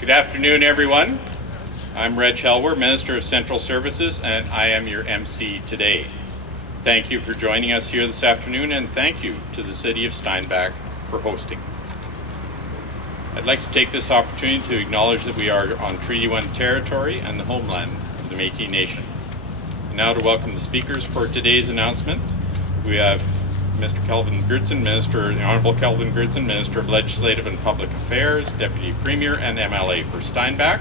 Good afternoon, everyone. I'm Reg Helwer, Minister of Central Services, and I am your MC today. Thank you for joining us here this afternoon, and thank you to the City of Steinbach for hosting. I'd like to take this opportunity to acknowledge that we are on Treaty 1 territory and the homeland of the Métis Nation. And now to welcome the speakers for today's announcement. We have Mr. Kelvin Goertzen, the Honourable Kelvin Goertzen, Minister of Legislative and Public Affairs, Deputy Premier and MLA for Steinbach.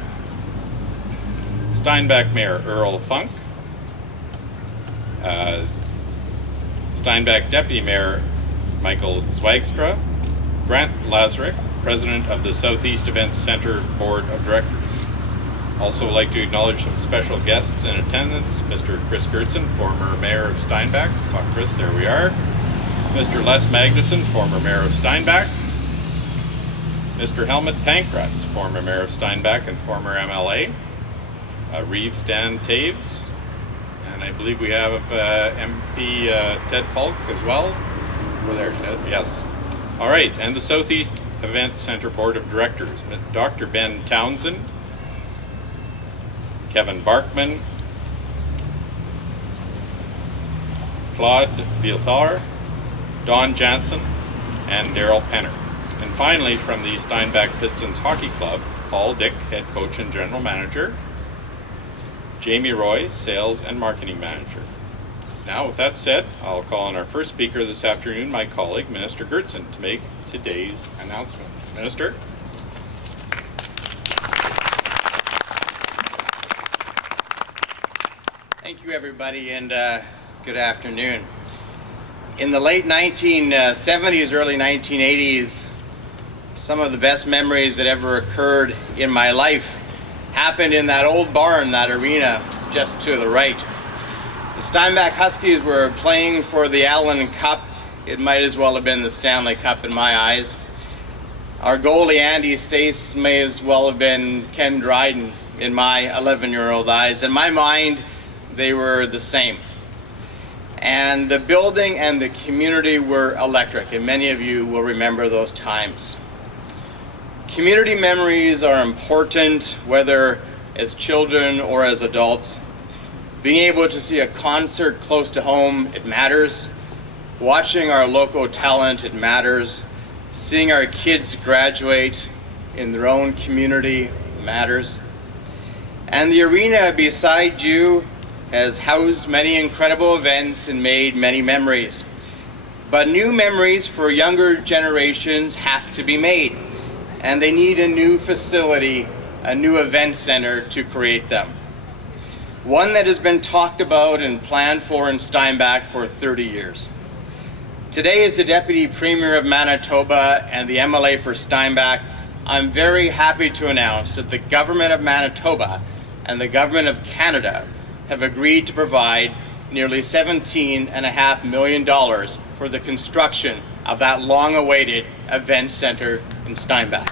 Steinbach Mayor Earl Funk. Steinbach Deputy Mayor Michael Zwaagstra. Grant Lazaruk, President of the Southeast Events Centre Board of Directors. Also would like to acknowledge some special guests in attendance. Mr. Chris Goertzen, former Mayor of Steinbach. Saw Chris, there we are. Mr. Les Magnuson, former Mayor of Steinbach. Mr. Helmut Pankratz, former Mayor of Steinbach and former MLA. Reeves Dan Taves. And I believe we have MP Ted Falk as well. Over there, Ted, yes. All right, and the Southeast Event Centre Board of Directors. Dr. Ben Townsend, Kevin Barkman, Claude Villethar, Don Jansen, and Daryl Penner. And finally, from the Steinbach Pistons Hockey Club, Paul Dick, head coach and general manager, Jamie Roy, sales and marketing manager. Now, with that said, I'll call on our first speaker this afternoon, my colleague, Minister Goertzen, to make today's announcement. Minister? Thank you, everybody, and good afternoon. In the late 1970s, early 1980s, some of the best memories that ever occurred in my life happened in that old barn, that arena just to the right. The Steinbach Huskies were playing for the Allen Cup. It might as well have been the Stanley Cup in my eyes. Our goalie, Andy Stace, may as well have been Ken Dryden in my 11-year-old eyes. In my mind, they were the same. And the building and the community were electric, and many of you will remember those times. Community memories are important, whether as children or as adults. Being able to see a concert close to home, it matters. Watching our local talent, it matters. Seeing our kids graduate in their own community matters. And the arena beside you has housed many incredible events and made many memories. But new memories for younger generations have to be made, and they need a new facility, a new event center to create them. One that has been talked about and planned for in Steinbach for 30 years. Today, as the Deputy Premier of Manitoba and the MLA for Steinbach, I'm very happy to announce that the Government of Manitoba and the Government of Canada have agreed to provide nearly $17.5 million for the construction of that long-awaited event center in Steinbach.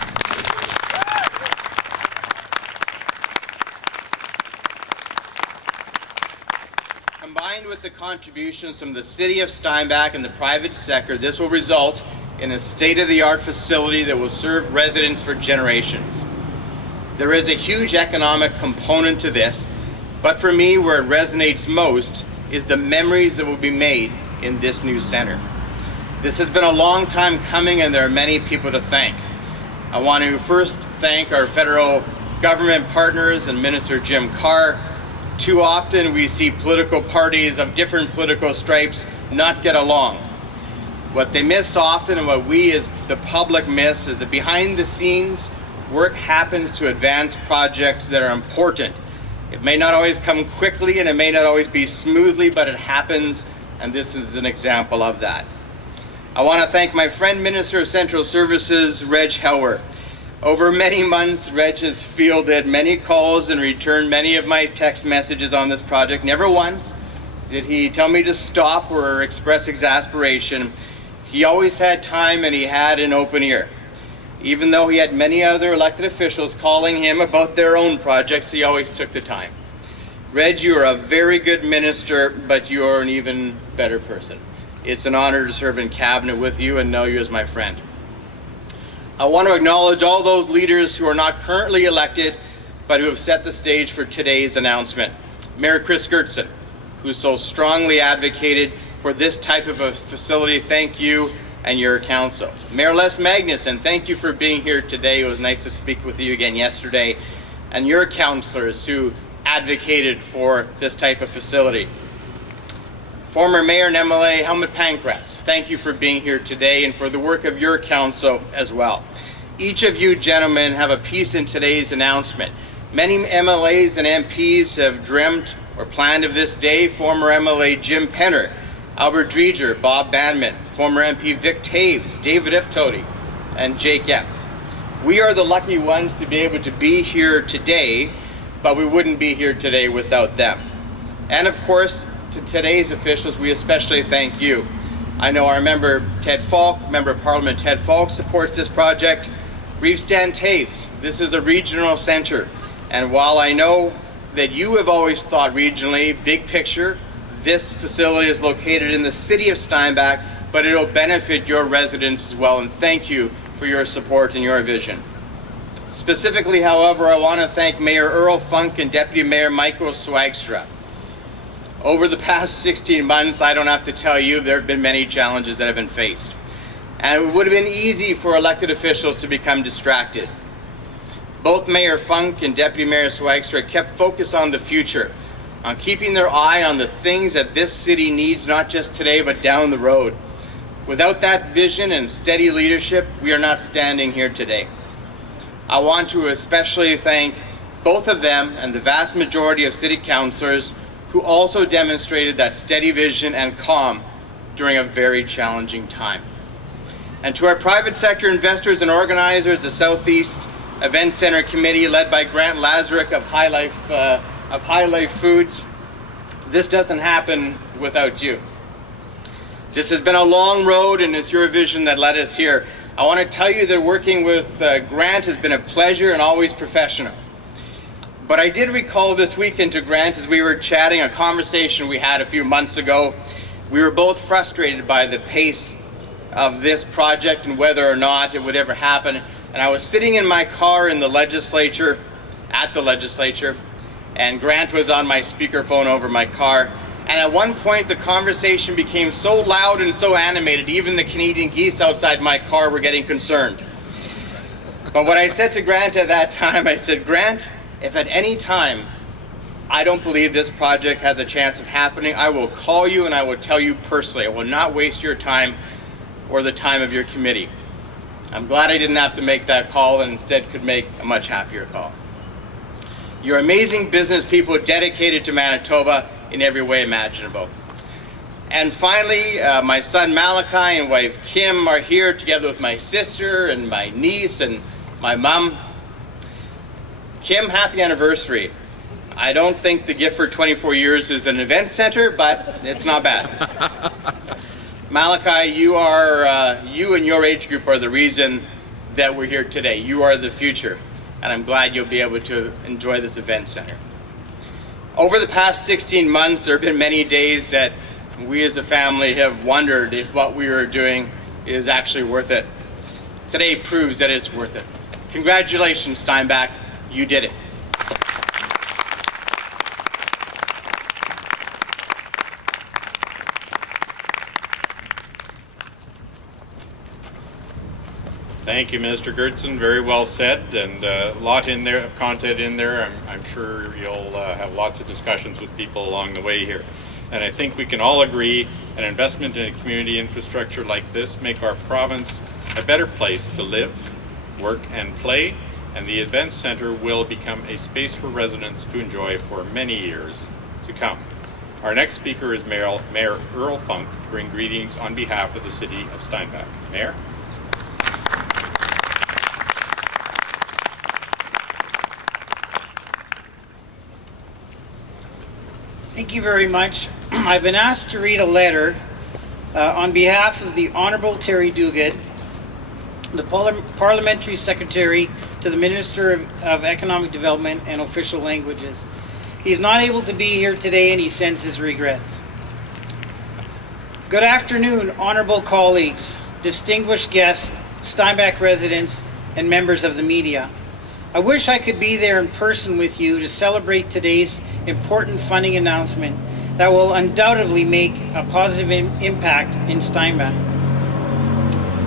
Combined with the contributions from the City of Steinbach and the private sector, this will result in a state-of-the-art facility that will serve residents for generations. There is a huge economic component to this, but for me, where it resonates most is the memories that will be made in this new center. This has been a long time coming, and there are many people to thank. I want to first thank our federal government partners and Minister Jim Carr. Too often we see political parties of different political stripes not get along. What they miss often, and what we as the public miss, is that behind the scenes, work happens to advance projects that are important. It may not always come quickly and it may not always be smoothly, but it happens, and this is an example of that. I want to thank my friend Minister of Central Services, Reg Helwer. Over many months, Reg has fielded many calls and returned many of my text messages on this project. Never once did he tell me to stop or express exasperation. He always had time and he had an open ear. Even though he had many other elected officials calling him about their own projects, he always took the time. Reg, you are a very good minister, but you are an even better person. It's an honor to serve in cabinet with you and know you as my friend. I want to acknowledge all those leaders who are not currently elected, but who have set the stage for today's announcement. Mayor Chris Goertzen, who so strongly advocated for this type of a facility, thank you and your council. Mayor Les Magnuson, thank you for being here today. It was nice to speak with you again yesterday. And your councillors who advocated for this type of facility. Former Mayor and MLA Helmut Pankratz, thank you for being here today and for the work of your council as well. Each of you gentlemen have a piece in today's announcement. Many MLAs and MPs have dreamt or planned of this day. Former MLA Jim Penner, Albert Dreger, Bob Banman, former MP Vic Taves, David Iftody, and Jake Epp. We are the lucky ones to be able to be here today, but we wouldn't be here today without them. And of course, to today's officials, we especially thank you. I know our member Ted Falk, Member of Parliament Ted Falk, supports this project. Reeve Stan Taves, this is a regional centre. And while I know that you have always thought regionally, big picture, this facility is located in the city of Steinbach, but it'll benefit your residents as well. And thank you for your support and your vision. Specifically, however, I want to thank Mayor Earl Funk and Deputy Mayor Michael Zwaagstra. Over the past 16 months, I don't have to tell you, there have been many challenges that have been faced. And it would have been easy for elected officials to become distracted. Both Mayor Funk and Deputy Mayor Zwaagstra kept focus on the future, on keeping their eye on the things that this city needs, not just today, but down the road. Without that vision and steady leadership, we are not standing here today. I want to especially thank both of them and the vast majority of city councillors who also demonstrated that steady vision and calm during a very challenging time. And to our private sector investors and organizers, the Southeast Event Center Committee, led by Grant Lazaruk of High Life Foods, this doesn't happen without you. This has been a long road, and it's your vision that led us here. I want to tell you that working with Grant has been a pleasure and always professional. But I did recall this weekend to Grant, as we were chatting, a conversation we had a few months ago. We were both frustrated by the pace of this project and whether or not it would ever happen. And I was sitting in my car in the legislature, and Grant was on my speakerphone over my car. And at one point, the conversation became so loud and so animated, even the Canadian geese outside my car were getting concerned. But what I said to Grant at that time, I said, Grant, if at any time I don't believe this project has a chance of happening, I will call you and I will tell you personally. I will not waste your time or the time of your committee. I'm glad I didn't have to make that call and instead could make a much happier call. You're amazing business people dedicated to Manitoba in every way imaginable. And finally, my son Malachi and wife Kim are here together with my sister and my niece and my mom. Kim, happy anniversary. I don't think the gift for 24 years is an event center, but it's not bad. Malachi, you and your age group are the reason that we're here today. You are the future, and I'm glad you'll be able to enjoy this event center. Over the past 16 months, there have been many days that we as a family have wondered if what we are doing is actually worth it. Today proves that it's worth it. Congratulations, Steinbach. You did it. Thank you, Minister Goertzen. Very well said, and a lot in there, of content in there. I'm sure you'll have lots of discussions with people along the way here. And I think we can all agree an investment in a community infrastructure like this make our province a better place to live, work, and play, and the event center will become a space for residents to enjoy for many years to come. Our next speaker is Mayor Earl Funk to bring greetings on behalf of the City of Steinbach. Mayor? Thank you very much. I've been asked to read a letter on behalf of the Honourable Terry Duguid, the Parliamentary Secretary to the Minister of Economic Development and Official Languages. He's not able to be here today and he sends his regrets. Good afternoon, honourable colleagues, distinguished guests, Steinbach residents, and members of the media. I wish I could be there in person with you to celebrate today's important funding announcement that will undoubtedly make a positive impact in Steinbach.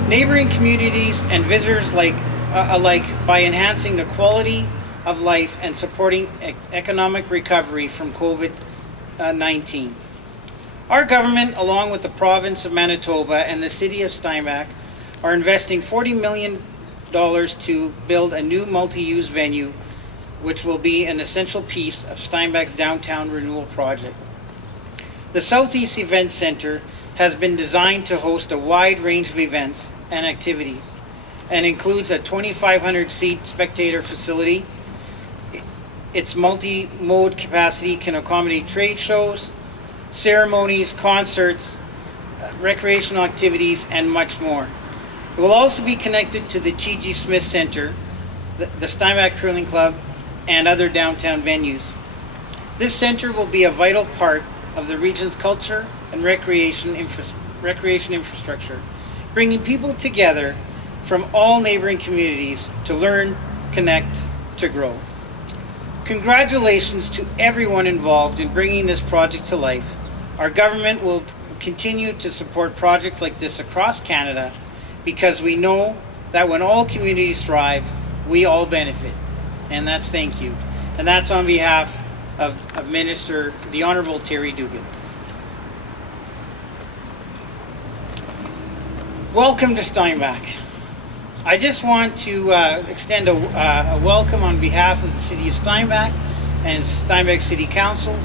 Neighboring communities and visitors alike by enhancing the quality of life and supporting economic recovery from COVID-19. Our government, along with the province of Manitoba and the city of Steinbach, are investing $40 million to build a new multi-use venue, which will be an essential piece of Steinbach's downtown renewal project. The Southeast Event Center has been designed to host a wide range of events and activities and includes a 2,500-seat spectator facility. Its multi-mode capacity can accommodate trade shows, ceremonies, concerts, recreational activities, and much more. It will also be connected to the T.G. Smith Center, the Steinbach Curling Club, and other downtown venues. This center will be a vital part of the region's culture and recreation infrastructure, bringing people together from all neighboring communities to learn, connect, to grow. Congratulations to everyone involved in bringing this project to life. Our government will continue to support projects like this across Canada because we know that when all communities thrive, we all benefit. And that's thank you. And that's on behalf of Minister, the Honourable Terry Duguid. Welcome to Steinbach. I just want to extend a welcome on behalf of the City of Steinbach and Steinbach City Council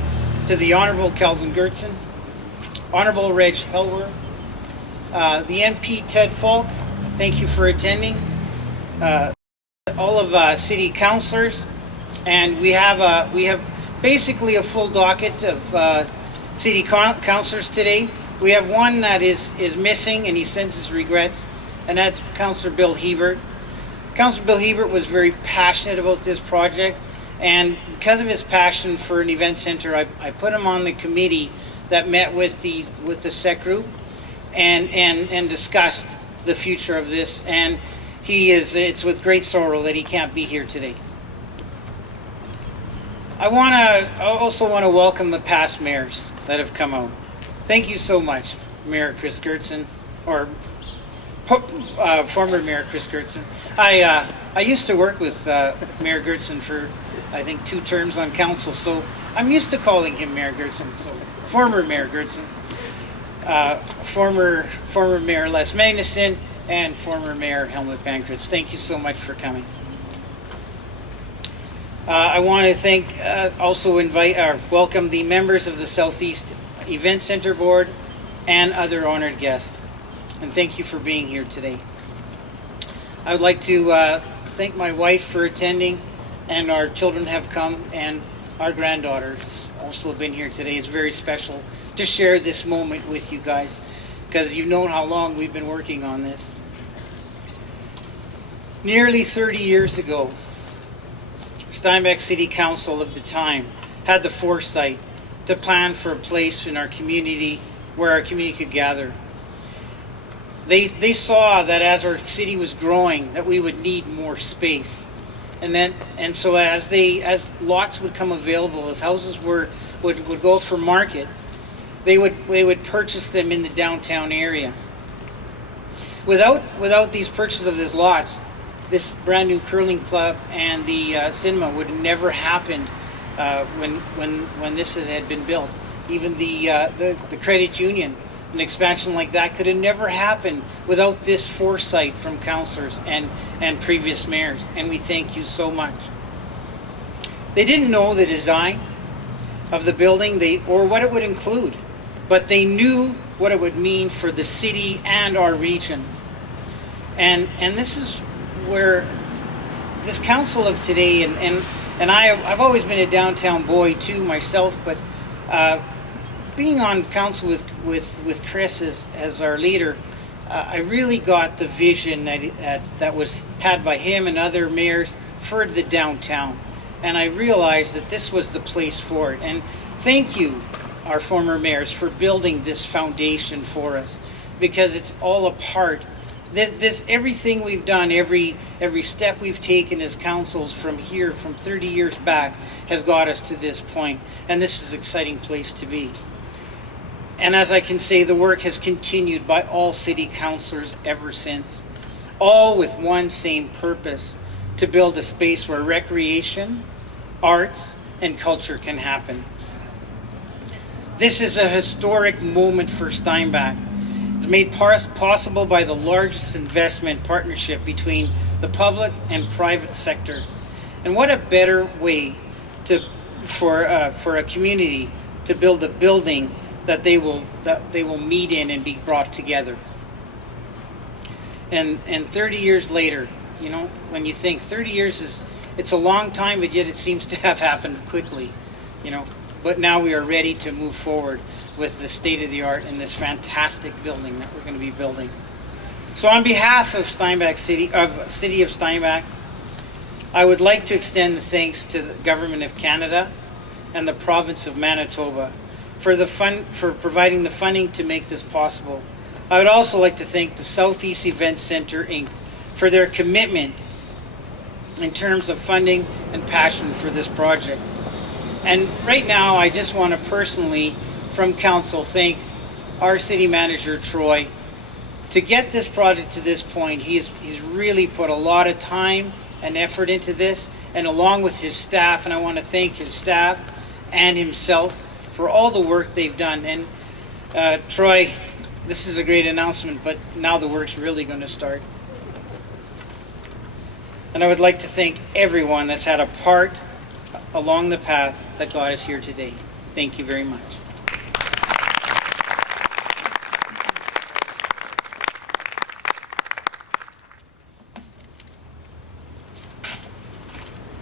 to the Honourable Kelvin Goertzen, Honourable Reg Helwer, the MP Ted Falk, thank you for attending, all of City Councillors, and we have basically a full docket of City Councillors today. We have one that is missing and he sends his regrets, and that's Councillor Bill Hebert. Councillor Bill Hebert was very passionate about this project, and because of his passion for an event center, I put him on the committee that met with the SEC group and discussed the future of this, and it's with great sorrow that he can't be here today. I also want to welcome the past mayors that have come out. Thank you so much, Mayor Chris Goertzen, or former Mayor Chris Goertzen. I used to work with Mayor Goertzen for, I think, 2 terms on council, so I'm used to calling him Mayor Goertzen. So, former Mayor Goertzen, former Mayor Les Magnuson, and former Mayor Helmut Bankritz. Thank you so much for coming. I want to welcome the members of the Southeast Event Center Board and other honored guests. And thank you for being here today. I would like to thank my wife for attending, and our children have come, and our granddaughter has also been here today. It's very special to share this moment with you guys, because you've known how long we've been working on this. Nearly 30 years ago, Steinbach City Council of the time had the foresight to plan for a place in our community where our community could gather. They saw that as our city was growing, that we would need more space, and so as lots would come available, as houses would go for market, they would purchase them in the downtown area. Without these purchases of these lots, this brand new curling club and the cinema would have never happened when this had been built. Even the credit union, an expansion like that could have never happened without this foresight from councillors and previous mayors, and we thank you so much. They didn't know the design of the building or what it would include, but they knew what it would mean for the city and our region. And this is where this council of today, and I've always been a downtown boy too myself, but being on council with Chris as our leader, I really got the vision that was had by him and other mayors for the downtown, and I realized that this was the place for it. And thank you, our former mayors, for building this foundation for us, because it's all a part everything we've done, every step we've taken as councils from 30 years back, has got us to this point, and this is an exciting place to be. And as I can say, the work has continued by all city councilors ever since, all with one same purpose: to build a space where recreation, arts, and culture can happen. This is a historic moment for Steinbach. It's made possible by the largest investment partnership between the public and private sector. And what a better way for a community to build a building that they will meet in and be brought together. And 30 years later, you know, when you think 30 years it's a long time, but yet it seems to have happened quickly, you know. But now we are ready to move forward with the state-of-the-art in this fantastic building that we're going to be building. So on behalf of City of Steinbach, I would like to extend the thanks to the Government of Canada and the Province of Manitoba for providing the funding to make this possible. I would also like to thank the Southeast Event Center, Inc. for their commitment in terms of funding and passion for this project. And right now, I just want to personally, from council, thank our city manager, Troy. To get this project to this point, he's really put a lot of time and effort into this, and along with his staff, and I want to thank his staff and himself for all the work they've done. And Troy, this is a great announcement, but now the work's really going to start. And I would like to thank everyone that's had a part along the path that got us here today. Thank you very much.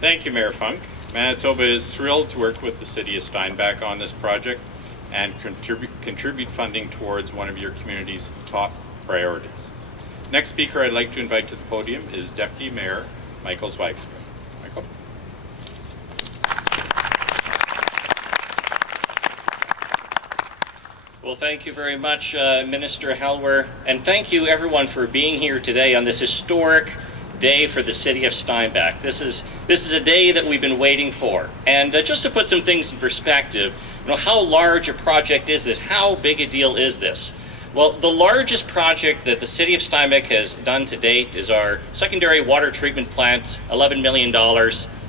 Thank you, Mayor Funk. Manitoba is thrilled to work with the City of Steinbach on this project and contribute funding towards one of your community's top priorities. Next speaker I'd like to invite to the podium is Deputy Mayor Michael Zwaagstra. Michael. Well, thank you very much, Minister Helwer, and thank you everyone for being here today on this historic day for the City of Steinbach. This is a day that we've been waiting for. And just to put some things in perspective, you know, how large a project is this? How big a deal is this? Well, the largest project that the City of Steinbach has done to date is our secondary water treatment plant, $11 million.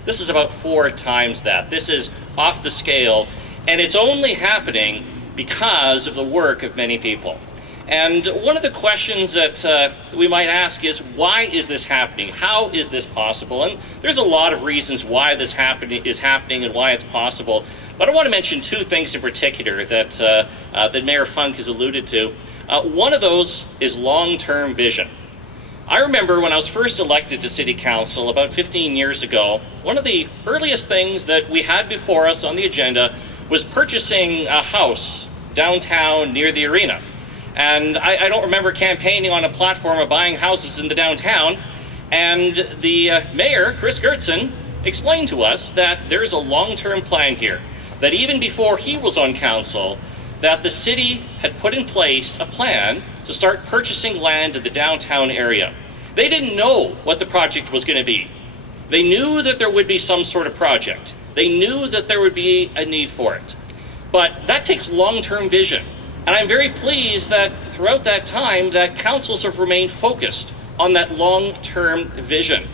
This is about 4 times that. This is off the scale, and it's only happening because of the work of many people. And one of the questions that we might ask is, why is this happening? How is this possible? And there's a lot of reasons why this is happening and why it's possible. But I want to mention 2 things in particular that Mayor Funk has alluded to. One of those is long-term vision. I remember when I was first elected to City Council about 15 years ago, one of the earliest things that we had before us on the agenda was purchasing a house downtown near the arena. And I don't remember campaigning on a platform of buying houses in the downtown. And the mayor, Chris Goertzen, explained to us that there's a long-term plan here, that even before he was on council, that the city had put in place a plan to start purchasing land in the downtown area. They didn't know what the project was going to be. They knew that there would be some sort of project. They knew that there would be a need for it. But that takes long-term vision. And I'm very pleased that throughout that time that councils have remained focused on that long-term vision.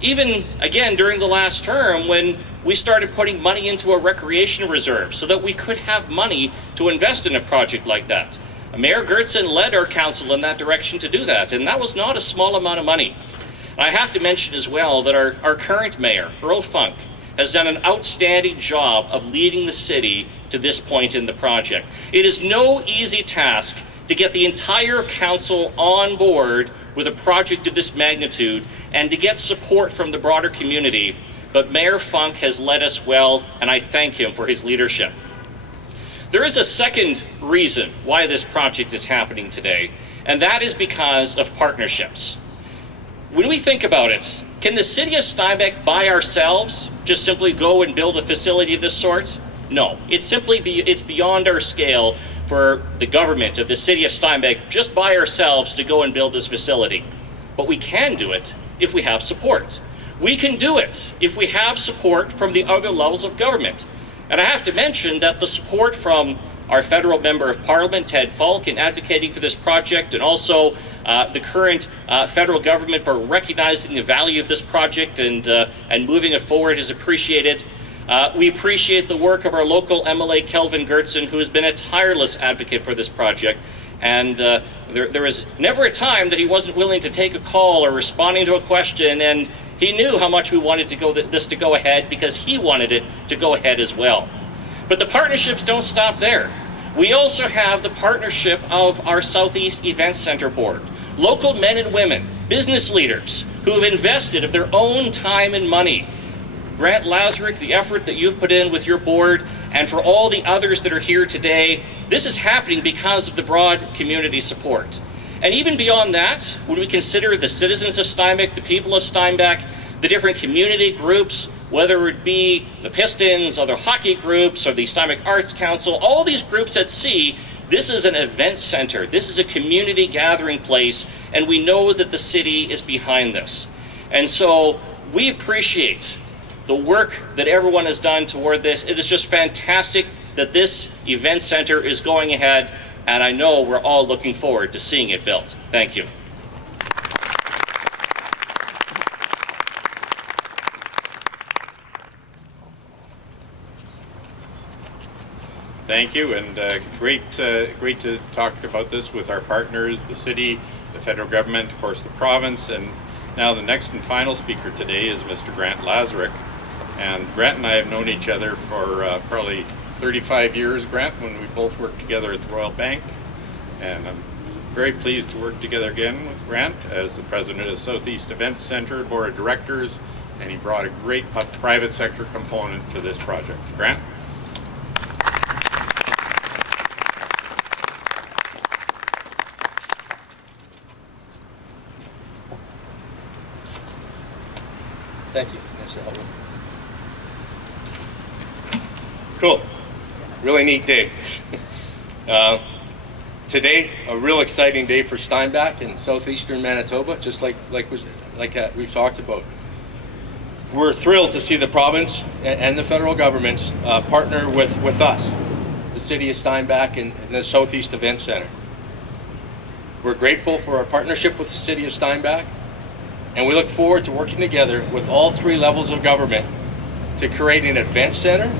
Even, again, during the last term when we started putting money into a recreation reserve so that we could have money to invest in a project like that. Mayor Goertzen led our council in that direction to do that, and that was not a small amount of money. I have to mention as well that our current mayor, Earl Funk, has done an outstanding job of leading the city to this point in the project. It is no easy task to get the entire council on board with a project of this magnitude and to get support from the broader community, but Mayor Funk has led us well, and I thank him for his leadership. There is a second reason why this project is happening today, and that is because of partnerships. When we think about it, can the City of Steinbach by ourselves just simply go and build a facility of this sort? No, it's beyond our scale. for the government of the city of Steinbach just by ourselves to go and build this facility. But we can do it if we have support. We can do it if we have support from the other levels of government. And I have to mention that the support from our federal member of parliament, Ted Falk, in advocating for this project, and also the current federal government for recognizing the value of this project and moving it forward is appreciated. We appreciate the work of our local MLA, Kelvin Goertzen, who has been a tireless advocate for this project. And there was never a time that he wasn't willing to take a call or responding to a question, and he knew how much we wanted this to go ahead because he wanted it to go ahead as well. But the partnerships don't stop there. We also have the partnership of our Southeast Events Center Board, local men and women, business leaders who have invested of their own time and money. Grant Lazaruk, the effort that you've put in with your board, and for all the others that are here today, this is happening because of the broad community support. And even beyond that, when we consider the citizens of Steinbach, the people of Steinbach, the different community groups, whether it be the Pistons, other hockey groups, or the Steinbach Arts Council, all these groups at sea, this is an event center. This is a community gathering place, and we know that the city is behind this. And so we appreciate the work that everyone has done toward this. It is just fantastic that this event center is going ahead, and I know we're all looking forward to seeing it built. Thank you. Thank you, and great to talk about this with our partners, the city, the federal government, of course the province, and now the next and final speaker today is Mr. Grant Lazaruk. And Grant and I have known each other for probably 35 years, Grant, when we both worked together at the Royal Bank. And I'm very pleased to work together again with Grant as the president of Southeast Events Center Board of Directors, and he brought a great private sector component to this project. Grant? Thank you, Mr. Helwer. Cool. Really neat day. Today, a real exciting day for Steinbach in southeastern Manitoba, just like we've talked about. We're thrilled to see the province and the federal governments partner with us, the city of Steinbach and the Southeast Events Center. We're grateful for our partnership with the city of Steinbach, and we look forward to working together with all three levels of government to create an event center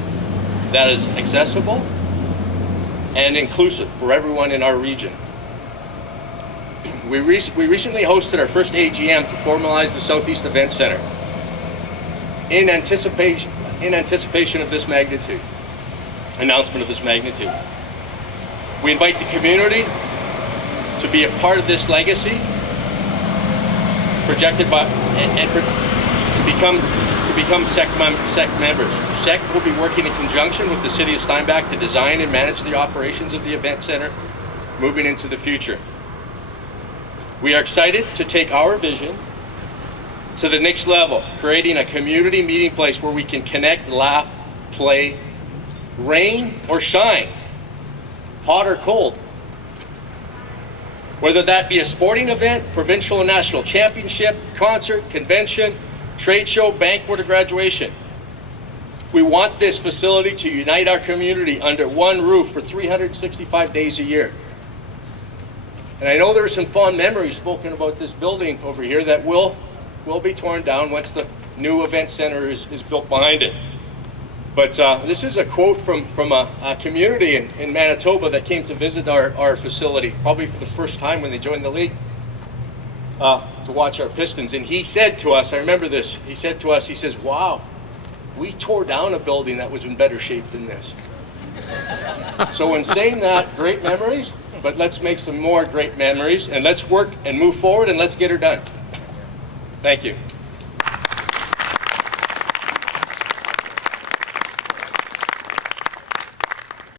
that is accessible and inclusive for everyone in our region. We recently hosted our first AGM to formalize the Southeast Event Center in anticipation of this magnitude, announcement of this magnitude. We invite the community to be a part of this legacy, projected by and to become SEC members. SEC will be working in conjunction with the City of Steinbach to design and manage the operations of the event center moving into the future. We are excited to take our vision to the next level, creating a community meeting place where we can connect, laugh, play, rain or shine, hot or cold. Whether that be a sporting event, provincial and national championship, concert, convention, trade show, banquet, or graduation. We want this facility to unite our community under one roof for 365 days a year. And I know there's some fond memories spoken about this building over here that will be torn down once the new event center is built behind it. But this is a quote from a community in Manitoba that came to visit our facility, probably for the first time when they joined the league, to watch our Pistons. And he said to us, I remember this, he said to us, he says, "Wow, we tore down a building that was in better shape than this." So in saying that, great memories, but let's make some more great memories, and let's work and move forward, and let's get her done. Thank you.